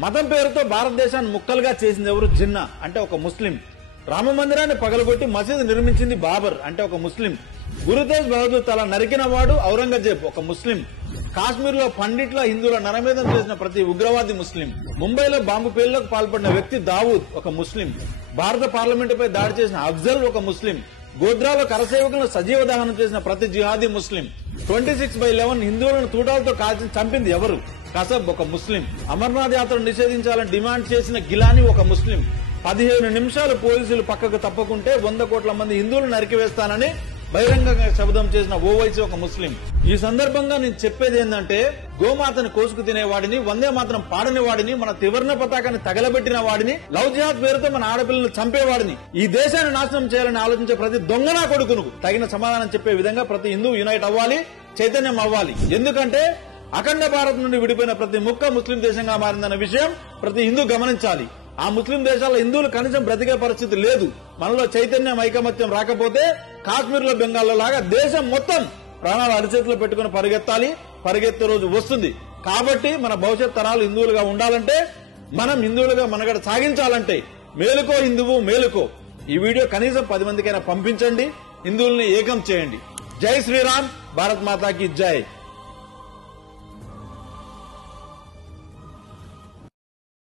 మతం పేరుతో భారతదేశాన్ని ముక్కలుగా చేసింది ఎవరు? జిన్నా అంటే ఒక ముస్లిం. రామ మందిరాన్ని పగలగొట్టి మసీదు నిర్మించింది బాబర్ అంటే ఒక ముస్లిం. గురు తేజ్ బహదూర్ తల నరికిన వాడు ఔరంగజేబ్ ఒక ముస్లిం. కాశ్మీర్ లో పండిట్ల హిందువుల నరమేధం చేసిన ప్రతి ఉగ్రవాది ముస్లిం. ముంబైలో బాంబు పేలులకు పాల్పడిన వ్యక్తి దావూద్ ఒక ముస్లిం. భారత పార్లమెంటుపై దాడి చేసిన అఫ్జల్ ఒక ముస్లిం. గోధ్రాలో కరసేవకులను సజీవ దహనం చేసిన ప్రతి జిహాదీ ముస్లిం. 26/11 హిందువులను తూటాలతో కాల్చి చంపింది ఎవరు? కసబ్ ఒక ముస్లిం. అమర్నాథ్ యాత్రను నిషేధించాలని డిమాండ్ చేసిన గిలానీ ఒక ముస్లిం. 15 నిమిషాలు పోలీసులు పక్కకు తప్పకుంటే 100 కోట్ల మంది హిందువులు నరికివేస్తానని బహిరంగంగా శబ్దం చేసిన ఓవైసీ ఒక ముస్లిం. ఈ సందర్భంగా నేను చెప్పేది ఏంటంటే, గోమాతను కోసుకు తినేవాడిని, వందే మాత్రం పాడని వాడిని, మన త్రివర్ణ పతాకాన్ని తగలబెట్టిన వాడిని, లవ్ జిహాద్ పేరుతో మన ఆడపిల్లలను చంపేవాడిని, ఈ దేశాన్ని నాశనం చేయాలని ఆలోచించే ప్రతి దొంగనా కొడుకును తగిన సమాధానం చెప్పే విధంగా ప్రతి హిందూ యునైట్ అవ్వాలి, చైతన్యం అవ్వాలి. ఎందుకంటే అఖండ భారత్ నుండి విడిపోయిన ప్రతి ముక్క ముస్లిం దేశంగా మారిందన్న విషయం ప్రతి హిందూ గమనించాలి. ఆ ముస్లిం దేశాల్లో హిందువులు కనీసం బ్రతికే పరిస్థితి లేదు. మనలో చైతన్యం, ఐకమత్యం రాకపోతే కాశ్మీర్ లో, బెంగాల్లో లాగా దేశం మొత్తం ప్రాణాలు అరిచేతిలో పెట్టుకుని పరిగెత్తాలి. పరిగెత్తే రోజు వస్తుంది. కాబట్టి మన భవిష్యత్ తరాలు హిందువులుగా ఉండాలంటే, మనం హిందువులుగా మనగడ సాగించాలంటే మేలుకో హిందువు మేలుకో. ఈ వీడియో కనీసం 10 మందికైనా పంపించండి. హిందువుల్ని ఏకం చేయండి. జై శ్రీరామ్, భారత్ మాతాకి జై.